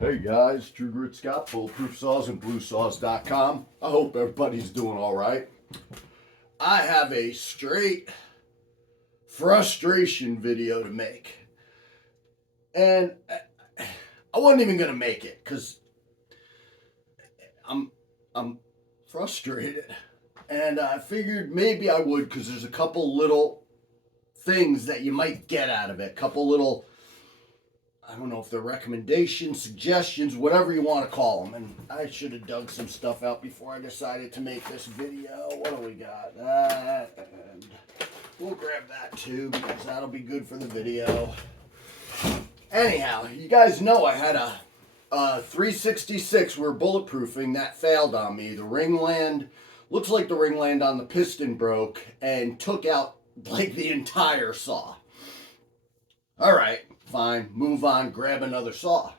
Hey guys, True Grit Scott, Bulletproof Saws and BLUESAWS.com. I hope everybody's doing all right. I have a straight frustration video to make. And I wasn't even going to make it because I'm frustrated. And I figured maybe I would because there's a couple little things that you might get out of it. A couple little, I don't know if they're recommendations, suggestions, whatever you want to call them. And I should have dug some stuff out before I decided to make this video. What do we got? That, and we'll grab that too because that'll be good for the video. Anyhow, you guys know I had a 366 we're bulletproofing that failed on me. The ringland, looks like the ringland on the piston broke and took out like the entire saw. All right, fine, move on, grab another saw.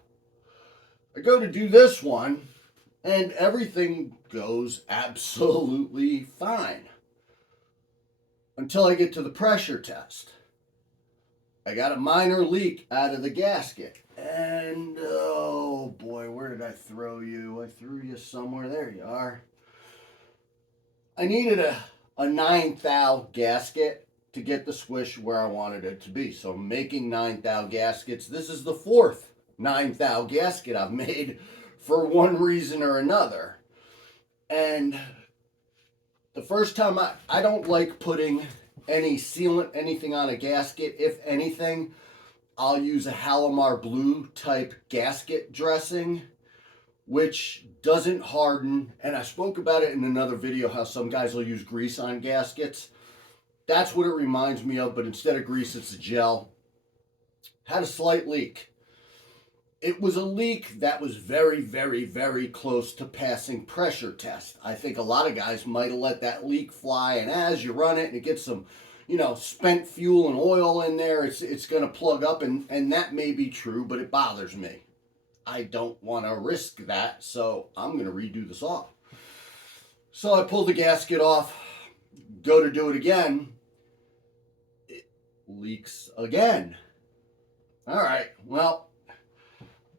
I go to do this one, and everything goes absolutely fine. Until I get to the pressure test. I got a minor leak out of the gasket. And, oh boy, where did I throw you? I threw you somewhere. There you are. I needed a 9 thou gasket to get the squish where I wanted it to be. So I'm making 9 thou gaskets. This is the 4th 9 thou gasket I've made for one reason or another. And the first time I don't like putting any sealant, anything on a gasket. If anything, I'll use a Halomar Blue type gasket dressing, which doesn't harden. And I spoke about it in another video, how some guys will use grease on gaskets. That's what it reminds me of, but instead of grease, it's a gel. Had a slight leak. It was a leak that was very, very, very close to passing pressure test. I think a lot of guys might have let that leak fly, and as you run it and it gets some, spent fuel and oil in there, it's going to plug up, and that may be true, but it bothers me. I don't want to risk that, so I'm going to redo the saw. So I pull the gasket off, go to do it again. It leaks again. All right, well,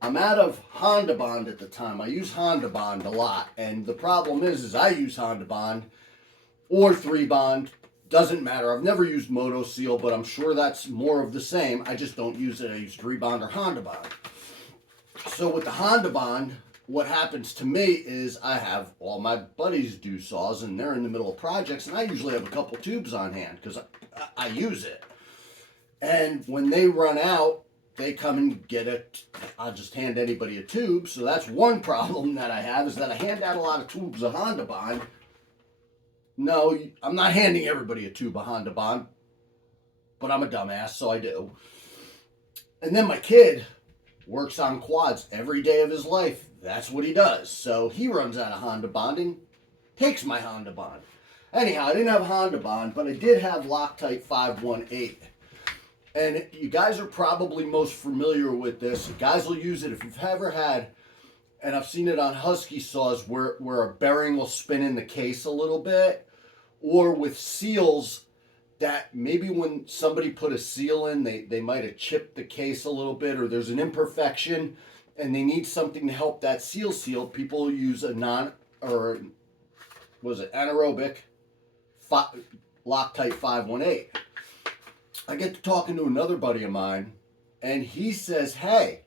I'm out of Honda Bond at the time. I use Honda Bond a lot, and the problem is I use Honda Bond or 3 Bond. Doesn't matter. I've never used Moto Seal, but I'm sure that's more of the same. I just don't use it. I use 3 Bond or Honda Bond. So with the Honda Bond, what happens to me is I have all my buddies do saws, and they're in the middle of projects, and I usually have a couple tubes on hand because I use it. And when they run out, they come and get it. I'll just hand anybody a tube. So that's one problem that I have, is that I hand out a lot of tubes of Honda Bond. No, I'm not handing everybody a tube of Honda Bond, but I'm a dumbass, so I do. And then my kid works on quads every day of his life. That's what he does. So he runs out of Honda Bond and takes my Honda Bond. Anyhow, I didn't have Honda Bond, but I did have Loctite 518. And you guys are probably most familiar with this. Guys will use it if you've ever had, and I've seen it on Husky saws where a bearing will spin in the case a little bit, or with seals that maybe when somebody put a seal in, they might have chipped the case a little bit, or there's an imperfection and they need something to help that seal. People use a anaerobic Loctite 518. I get to talking to another buddy of mine, and he says, hey,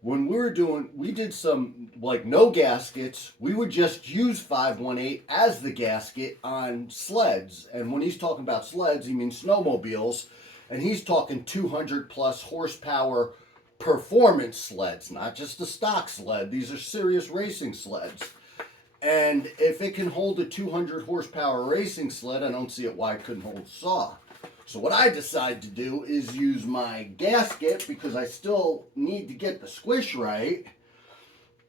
when we did some, like, no gaskets, we would just use 518 as the gasket on sleds. And when he's talking about sleds, he means snowmobiles, and he's talking 200 plus horsepower performance sleds, not just a stock sled. These are serious racing sleds. And if it can hold a 200 horsepower racing sled, I don't see it why it couldn't hold a saw. So what I decide to do is use my gasket, because I still need to get the squish right,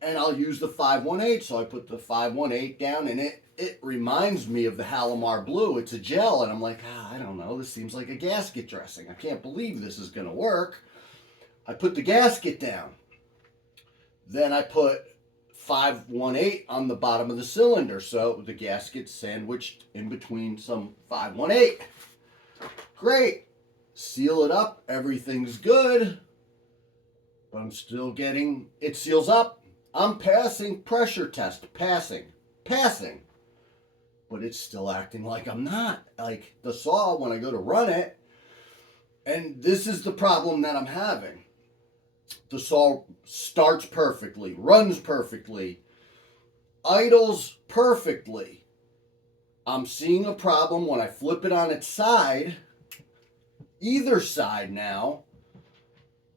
and I'll use the 518. So I put the 518 down, and it reminds me of the Halomar Blue. It's a gel, and I'm like, I don't know, this seems like a gasket dressing. I can't believe this is going to work. I put the gasket down. Then I put 518 on the bottom of the cylinder, so the gasket's sandwiched in between some 518. Great. Seal it up. Everything's good. but I'm still getting, it seals up. I'm passing pressure test, passing, but it's still acting like I'm not. Like the saw, when I go to run it, and this is the problem that I'm having. The saw starts perfectly, runs perfectly, idles perfectly. I'm seeing a problem when I flip it on its side, either side now,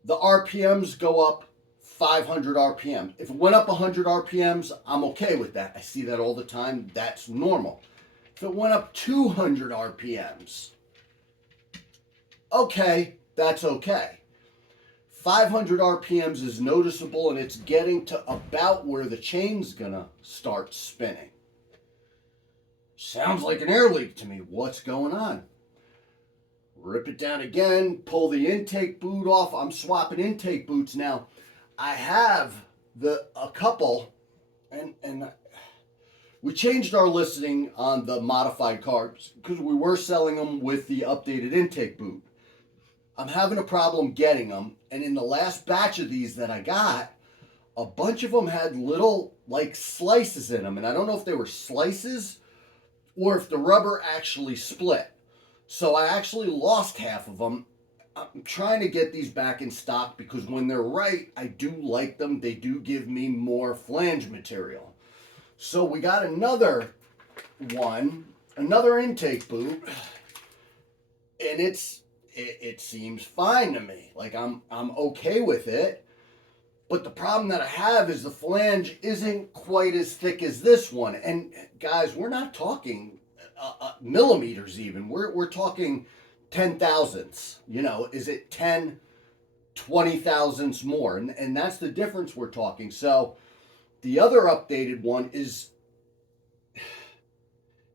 the RPMs go up 500 RPM. If it went up 100 RPMs, I'm okay with that. I see that all the time. That's normal. If it went up 200 RPMs, okay, that's okay. 500 RPMs is noticeable, and it's getting to about where the chain's gonna start spinning. Sounds like an air leak to me. What's going on? Rip it down again, pull the intake boot off. I'm swapping intake boots now. I have a couple, and we changed our listing on the modified cars because we were selling them with the updated intake boot. I'm having a problem getting them, and in the last batch of these that I got, a bunch of them had little like slices in them, and I don't know if they were slices or if the rubber actually split. So I actually lost half of them. I'm trying to get these back in stock because when they're right, I do like them. They do give me more flange material. So we got another one, another intake boot, and it seems fine to me. Like I'm okay with it. But the problem that I have is the flange isn't quite as thick as this one. And guys, we're not talking millimeters even. We're talking 10 thousandths. You know, is it 10, 20 thousandths more? And that's the difference we're talking. So the other updated one is,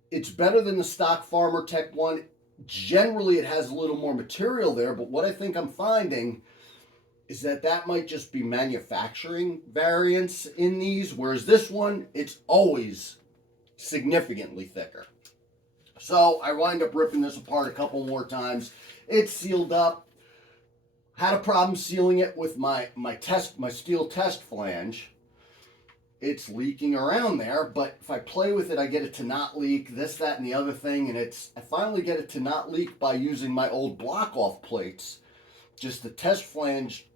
it's better than the stock Farmertec one. Generally, it has a little more material there. But what I think I'm finding is that might just be manufacturing variance in these, whereas this one, it's always significantly thicker. So I wind up ripping this apart a couple more times. It's sealed up. Had a problem sealing it with my steel test flange. It's leaking around there, but if I play with it, I get it to not leak, this, that, and the other thing, and I finally get it to not leak by using my old block-off plates. Just the test flange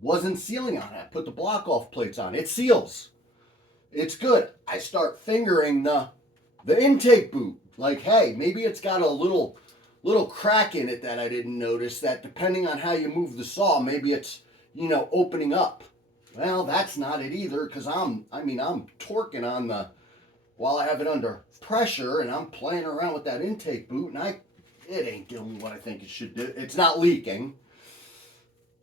wasn't sealing on it. I put the block off plates on. It seals. It's good. I start fingering the intake boot. Like, hey, maybe it's got a little crack in it that I didn't notice, that depending on how you move the saw, maybe it's, you know, opening up. Well, that's not it either, because I'm torquing on while I have it under pressure, and I'm playing around with that intake boot, and it ain't doing what I think it should do. It's not leaking.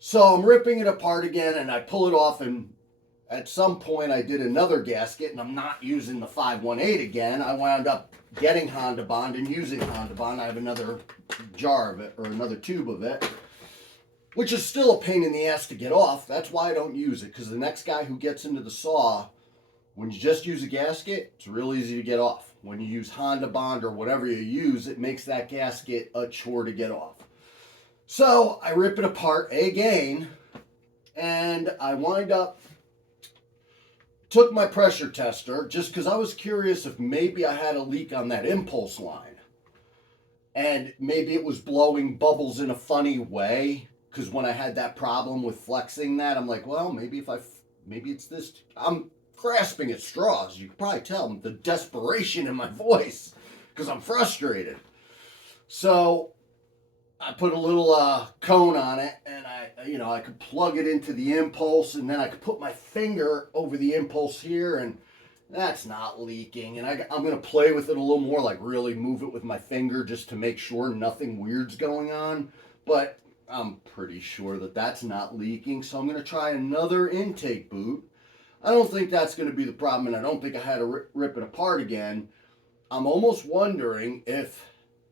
So I'm ripping it apart again, and I pull it off, and at some point I did another gasket, and I'm not using the 518 again. I wound up getting Honda Bond and using Honda Bond. I have another jar of it, or another tube of it, which is still a pain in the ass to get off. That's why I don't use it, because the next guy who gets into the saw, when you just use a gasket, it's real easy to get off. When you use Honda Bond or whatever you use, it makes that gasket a chore to get off. So I rip it apart again, and I wind up, took my pressure tester, just because I was curious if maybe I had a leak on that impulse line. And maybe it was blowing bubbles in a funny way, because when I had that problem with flexing that, I'm like, well, maybe it's this. I'm grasping at straws. You can probably tell the desperation in my voice, because I'm frustrated. So I put a little cone on it, and I could plug it into the impulse, and then I could put my finger over the impulse here, and that's not leaking. And I'm going to play with it a little more, like really move it with my finger just to make sure nothing weird's going on. But I'm pretty sure that that's not leaking, so I'm going to try another intake boot. I don't think that's going to be the problem, and I don't think I had to rip it apart again. I'm almost wondering if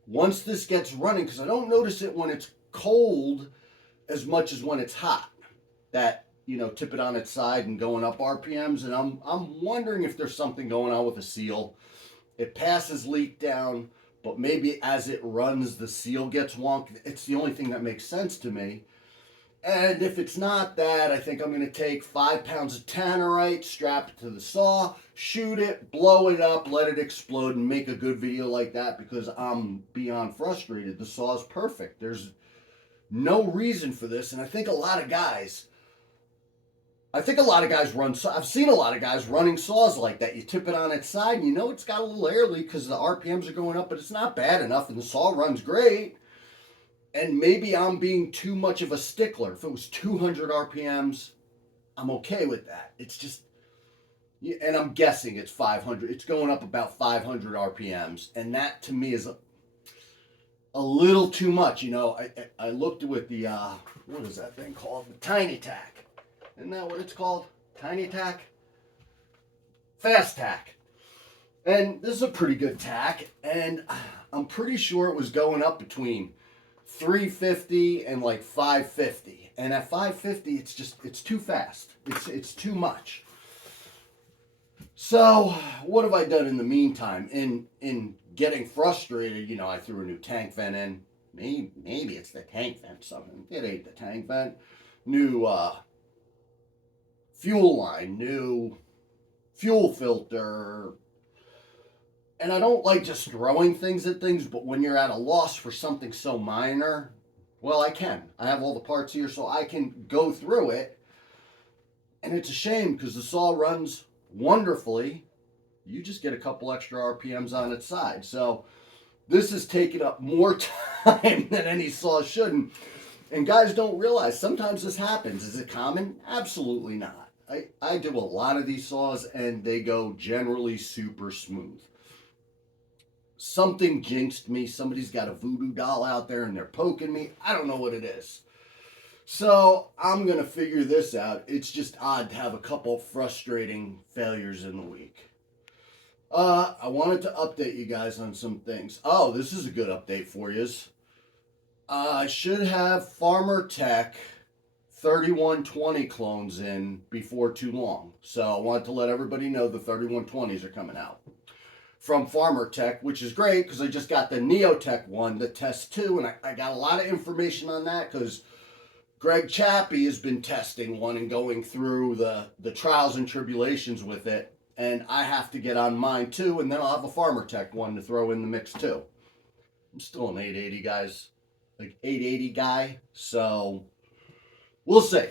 once this gets running, because I don't notice it when it's cold as much as when it's hot, that, tip it on its side and going up RPMs, and I'm wondering if there's something going on with the seal. It passes leak down, but maybe as it runs, the seal gets wonky. It's the only thing that makes sense to me. And if it's not that, I think I'm going to take 5 pounds of tannerite, strap it to the saw, shoot it, blow it up, let it explode, and make a good video like that, because I'm beyond frustrated. The saw is perfect. There's no reason for this, and I think a lot of guys run, I've seen a lot of guys running saws like that. You tip it on its side, and you know it's got a little air leak because the RPMs are going up, but it's not bad enough, and the saw runs great. And maybe I'm being too much of a stickler. If it was 200 RPMs, I'm okay with that. It's just, and I'm guessing it's 500. It's going up about 500 RPMs. And that to me is a little too much. You know, I looked with the, what is that thing called? The Tiny Tack. Isn't that what it's called? Tiny Tack? Fast Tack. And this is a pretty good tack. And I'm pretty sure it was going up between 350 and like 550, and at 550 it's too fast. It's too much. So what have I done in the meantime? In getting frustrated, you know, I threw a new tank vent in. Maybe it's the tank vent, something. It ain't the tank vent. New fuel line, new fuel filter. And I don't like just throwing things at things, but when you're at a loss for something so minor, well, I can. I have all the parts here, so I can go through it. And it's a shame because the saw runs wonderfully. You just get a couple extra RPMs on its side. So this is taking up more time than any saw should. And guys don't realize sometimes this happens. Is it common? Absolutely not. I do a lot of these saws, and they go generally super smooth. Something jinxed me. Somebody's got a voodoo doll out there and they're poking me. I don't know what it is. So I'm going to figure this out. It's just odd to have a couple frustrating failures in the week. I wanted to update you guys on some things. Oh, this is a good update for you. I should have Farmertec 3120 clones in before too long. So I wanted to let everybody know the 3120s are coming out from Farmertec, which is great because I just got the Neotech one, the test 2, and I got a lot of information on that because Greg Chappie has been testing one and going through the trials and tribulations with it, and I have to get on mine too, and then I'll have a Farmertec one to throw in the mix too. I'm still an 880 guys, like 880 guy, so we'll see.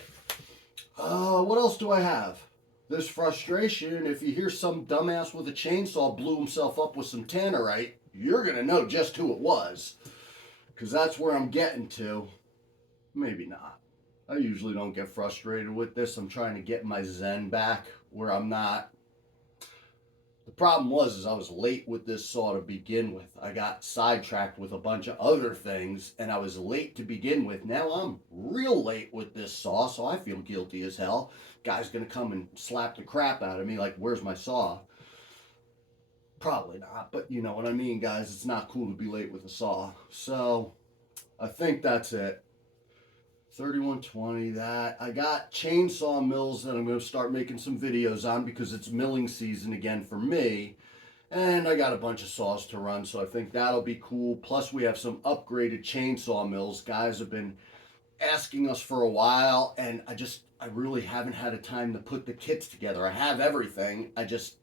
What else do I have? This frustration, if you hear some dumbass with a chainsaw blew himself up with some tannerite, you're going to know just who it was. Because that's where I'm getting to. Maybe not. I usually don't get frustrated with this. I'm trying to get my zen back where I'm not. The problem was I was late with this saw to begin with. I got sidetracked with a bunch of other things, and I was late to begin with. Now I'm real late with this saw, so I feel guilty as hell. Guy's gonna come and slap the crap out of me like, where's my saw? Probably not, but you know what I mean, guys. It's not cool to be late with a saw. So I think that's it. 3120, that. I got chainsaw mills that I'm going to start making some videos on because it's milling season again for me. And I got a bunch of saws to run, so I think that'll be cool. Plus we have some upgraded chainsaw mills. Guys have been asking us for a while, and I really haven't had a time to put the kits together. I have everything, I just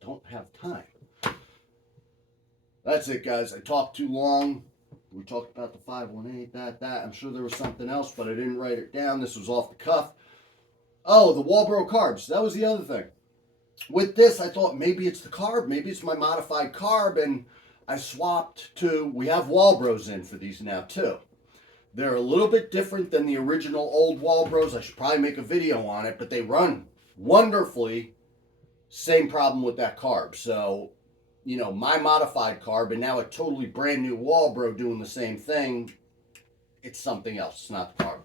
don't have time. That's it, guys. I talked too long. We talked about the 518, that. I'm sure there was something else, but I didn't write it down. This was off the cuff. Oh, the Walbro carbs. That was the other thing. With this, I thought maybe it's the carb. Maybe it's my modified carb, and I swapped to, we have Walbros in for these now, too. They're a little bit different than the original old Walbros. I should probably make a video on it, but they run wonderfully. Same problem with that carb. So, you know, my modified carb and now a totally brand new Walbro doing the same thing. It's something else. It's not the carb.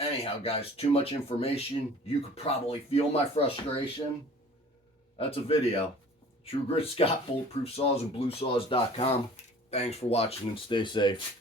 Anyhow, guys, too much information. You could probably feel my frustration. That's a video. True Grit Scott, Bulletproof Saws, and BLUESAWS.com. Thanks for watching and stay safe.